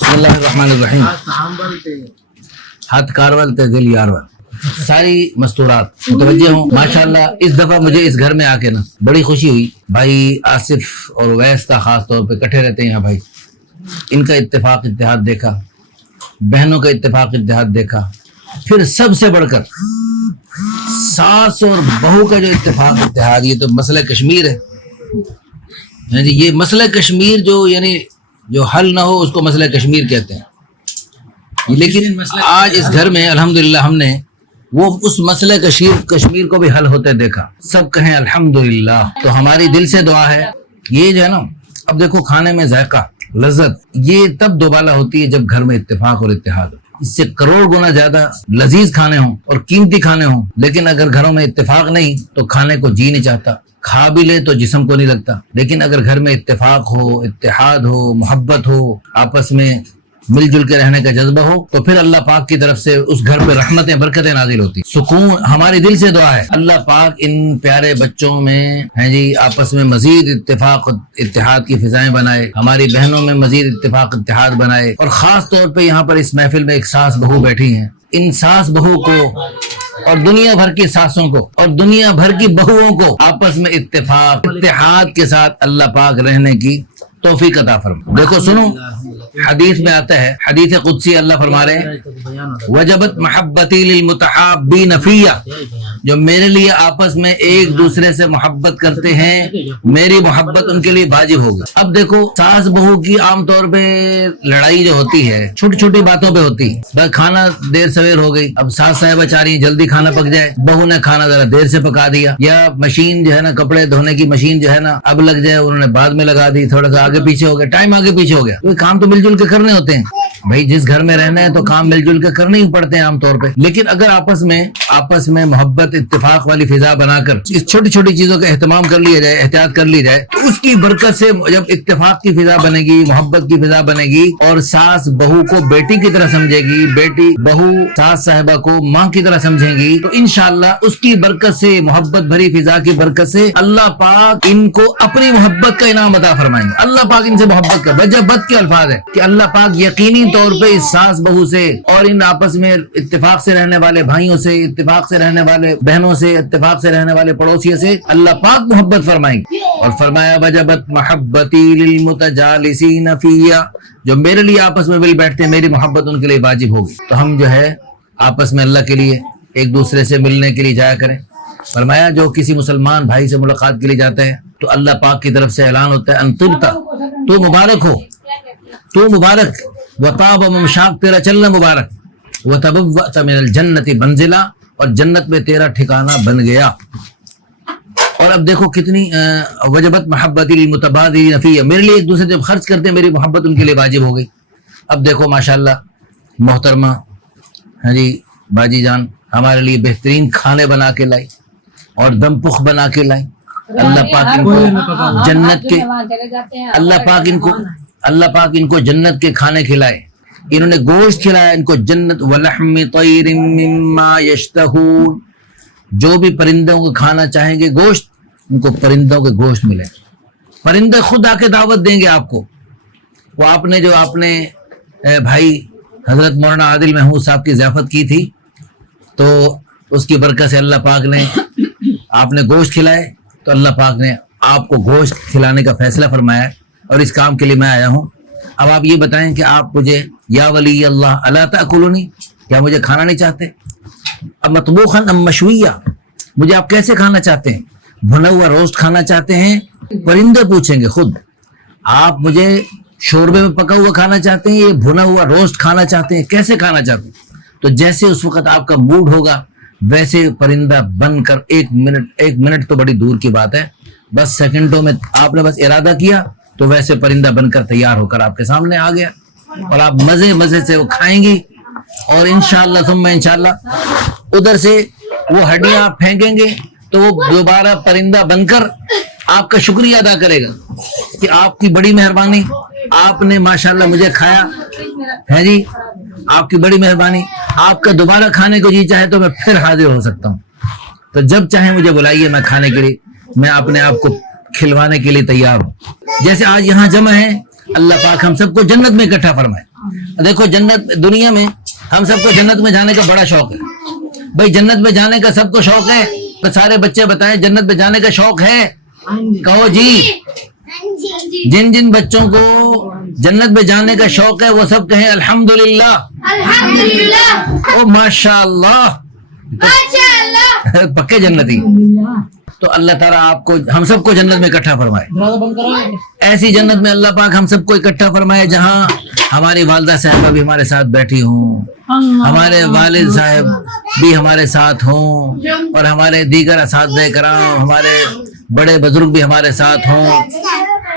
बिस्मिल्लाहिर्रहमानिर्रहीम। हाथ कारवल ते दिल यारवल, सारी मस्तूरात मुतवज्जे हों। माशाल्लाह इस दफा मुझे इस घर में आके ना बड़ी खुशी हुई। भाई आसिफ और वैस का खास तौर पे इकट्ठे रहते हैं यहाँ भाई, इनका इत्तेफाक इत्तेहाद देखा, बहनों का इत्तेफाक इत्तेहाद देखा, फिर सबसे बढ़कर सास और बहू का जो इत्तेफाक इत्तेहाद, ये तो मसला कश्मीर है। यानी ये मसला कश्मीर जो यानी जो हल ना हो उसको मसला कश्मीर कहते हैं। लेकिन आज इस घर में अल्हम्दुलिल्लाह हमने वो उस मसले कश्मीर को भी हल होते देखा। सब कहें अल्हम्दुलिल्लाह। तो हमारी दिल से दुआ है, ये जो है ना, अब देखो खाने में जायका लज्जत ये तब दोबाला होती है जब घर में इत्तेफाक और इत्तेहाद हो। इससे करोड़ गुना ज्यादा लजीज खाने हों और कीमती खाने हों, लेकिन अगर घरों में इत्तेफाक नहीं तो खाने को जी नहीं चाहता, खा भी ले तो जिस्म को नहीं लगता। लेकिन अगर घर में इत्तेफाक हो, इत्तेहाद हो, मोहब्बत हो, आपस में मिलजुल के रहने का जज्बा हो, तो फिर अल्लाह पाक की तरफ से उस घर पे रहमतें बरकतें नाजिल होती। सुकून हमारी दिल से दुआ है, अल्लाह पाक इन प्यारे बच्चों में है जी आपस में मजीद इत्तेफाक इत्तेहाद की फिजाएं बनाए, हमारी बहनों में मजीद इत्तेफाक इत्तेहाद बनाए। और खास तौर पे यहाँ पर इस महफिल में एक सास बहू बैठी हैं, इन सास बहू को और दुनिया भर की सासों को और दुनिया भर की बहुओं को आपस में इत्तेफाक इत्तेहाद के साथ अल्लाह पाक रहने की तौफीक अता फरमा। देखो सुनो, हदीस में आता है, हदीस कुदसी अल्लाह फरमा रहे हैं, वजबत महब्बती लिल मुतहाब्बीन फिया, जो मेरे लिए आपस में एक दूसरे से मोहब्बत करते हैं मेरी मोहब्बत उनके लिए वाजिब होगी। अब देखो सास बहू की आमतौर पे लड़ाई जो होती है छोटी छोटी बातों पे होती है। खाना देर सवेर हो गई, अब सास साहब चाह रही है जल्दी खाना पक जाए, बहू ने खाना जरा देर से पका दिया, या मशीन जो है ना कपड़े धोने की मशीन जो है ना अब लग जाए, उन्होंने बाद में लगा दी, थोड़ा सा आगे पीछे हो गया, टाइम आगे पीछे हो गया। तो काम तो मिलजुल के करने होते हैं भाई, जिस घर में रहना है तो काम मिलजुल के करने ही पड़ते हैं आमतौर पे। लेकिन अगर आपस में मोहब्बत इत्तेफाक वाली फिजा बनाकर इस छोटी छोटी चीजों का एहतमाम कर लिया जाए, एहतियात कर ली जाए, तो उसकी बरकत से जब इत्तेफाक की फिजा बनेगी, मोहब्बत की फिजा बनेगी और सास बहू को बेटी की तरह समझेगी, बेटी बहू सास साहिबा को माँ की तरह समझेगी, तो इंशाअल्लाह उसकी बरकत से, मोहब्बत भरी फिजा की बरकत से अल्लाह पाक इनको अपनी मोहब्बत का इनाम अता फरमाएंगे। अल्लाह पाक इनसे मोहब्बत का वजबत के अल्फाज है कि अल्लाह पाक यकीनी तौर पे इस सास बहू से और इन आपस में इत्तेफाक से रहने वाले भाइयों से, इत्तेफाक से रहने वाले बहनों से, इत्तेफाक से रहने वाले पड़ोसियों से अल्लाह पाक मोहब्बत फरमाएंगे। और फरमाया वजबत महब्बती लिल मुतजालिसीन फिया, जो मेरे लिए आपस में मिल बैठते हैं मेरी मोहब्बत उनके लिए वाजिब होगी। तो हम जो है आपस में अल्लाह के लिए एक दूसरे से मिलने के लिए जाया करें। फरमाया जो किसी मुसलमान भाई से मुलाकात के लिए जाता है तो अल्लाह पाक की तरफ से ऐलान होता है, अंतुबता, तो मुबारक हो, तो मुबारक, वताब ममशाक, तेरा चलना मुबारक, वतबव्वत मिनल जन्नति मंजिला, और जन्नत में तेरा ठिकाना बन गया। और अब देखो कितनी वजबत महब्बती लिल मुतबादिलीन फिया, मेरे लिए एक दूसरे जब खर्च करते हैं मेरी मोहब्बत उनके लिए वाजिब हो गई। अब देखो माशाल्लाह मोहतरमा है जी बाजी जान हमारे लिए बेहतरीन खाने बना के लाई और दमपुख बना के लाई। अल्लाह पाक इनको जन्नत के अल्लाह पाक इनको जन्नत के खाने खिलाए। इन्होंने गोश्त खिलाया इनको, जन्नत वलहम्मि तयरिम मिम्मा यश्तहून, जो भी परिंदों को खाना चाहेंगे गोश्त, उनको परिंदों के गोश्त मिले। परिंदे खुद आके दावत देंगे आपको। वो आपने भाई हजरत मौलाना आदिल महमूद साहब की ज़ियाफत की थी, तो उसकी बरकत से अल्लाह पाक ने आपने गोश्त खिलाए, तो अल्लाह पाक ने आपको गोश्त खिलाने का फैसला फरमाया और इस काम के लिए मैं आया हूँ। अब आप ये बताएं कि आप मुझे या वली अल्लाह अला ताकुलुनी, क्या मुझे खाना नहीं चाहते? अब मतबूखन अम मशविया, मुझे आप कैसे खाना चाहते हैं? भुना हुआ रोस्ट खाना चाहते हैं? परिंदे पूछेंगे खुद। आप मुझे शोरबे में पका हुआ खाना चाहते हैं, ये भुना हुआ रोस्ट खाना चाहते हैं, कैसे खाना चाहते हैं? तो जैसे उस वक्त आपका मूड होगा वैसे परिंदा बनकर एक मिनट तो बड़ी दूर की बात है, बस सेकंडों में आपने बस इरादा किया तो वैसे परिंदा बनकर तैयार होकर आपके सामने आ गया और आप मजे से वो खाएंगी। और इंशाअल्लाह सुम्मा इंशाअल्लाह उधर से वो हड्डियां आप फेंकेंगे तो वो दोबारा परिंदा बनकर आपका शुक्रिया अदा करेगा कि आपकी बड़ी मेहरबानी, आपने माशाल्लाह मुझे खाया है जी, आपकी बड़ी मेहरबानी, आपका दोबारा खाने को जी चाहे तो मैं फिर हाजिर हो सकता हूँ। तो जब चाहे मुझे बुलाइए, मैं खाने के लिए, मैं अपने आप को खिलवाने के लिए तैयार हूँ। जैसे आज यहाँ जमा है, अल्लाह पाक हम सबको जन्नत में इकट्ठा फरमाए। دیکھو جنت دنیا میں ہم سب کو جنت میں جانے کا بڑا شوق ہے بھائی, جنت میں جانے کا سب کو شوق ہے, تو سارے بچے بتائیں جنت میں جانے کا شوق ہے؟ کہو جی. جن جن بچوں کو جنت میں جانے کا شوق ہے وہ سب کہیں الحمدللہ. الحمدللہ. او ماشاء اللہ, پکے جنتی. تو اللہ تعالیٰ آپ کو ہم سب کو جنت میں اکٹھا فرمائے. ایسی جنت میں اللہ پاک ہم سب کو اکٹھا فرمائے جہاں ہماری والدہ صاحبہ بھی ہمارے ساتھ بیٹھی ہوں, ہمارے والد صاحب بھی ہمارے ساتھ ہوں, اور ہمارے دیگر اساتذہ کرام, ہمارے بڑے بزرگ بھی ہمارے ساتھ ہوں,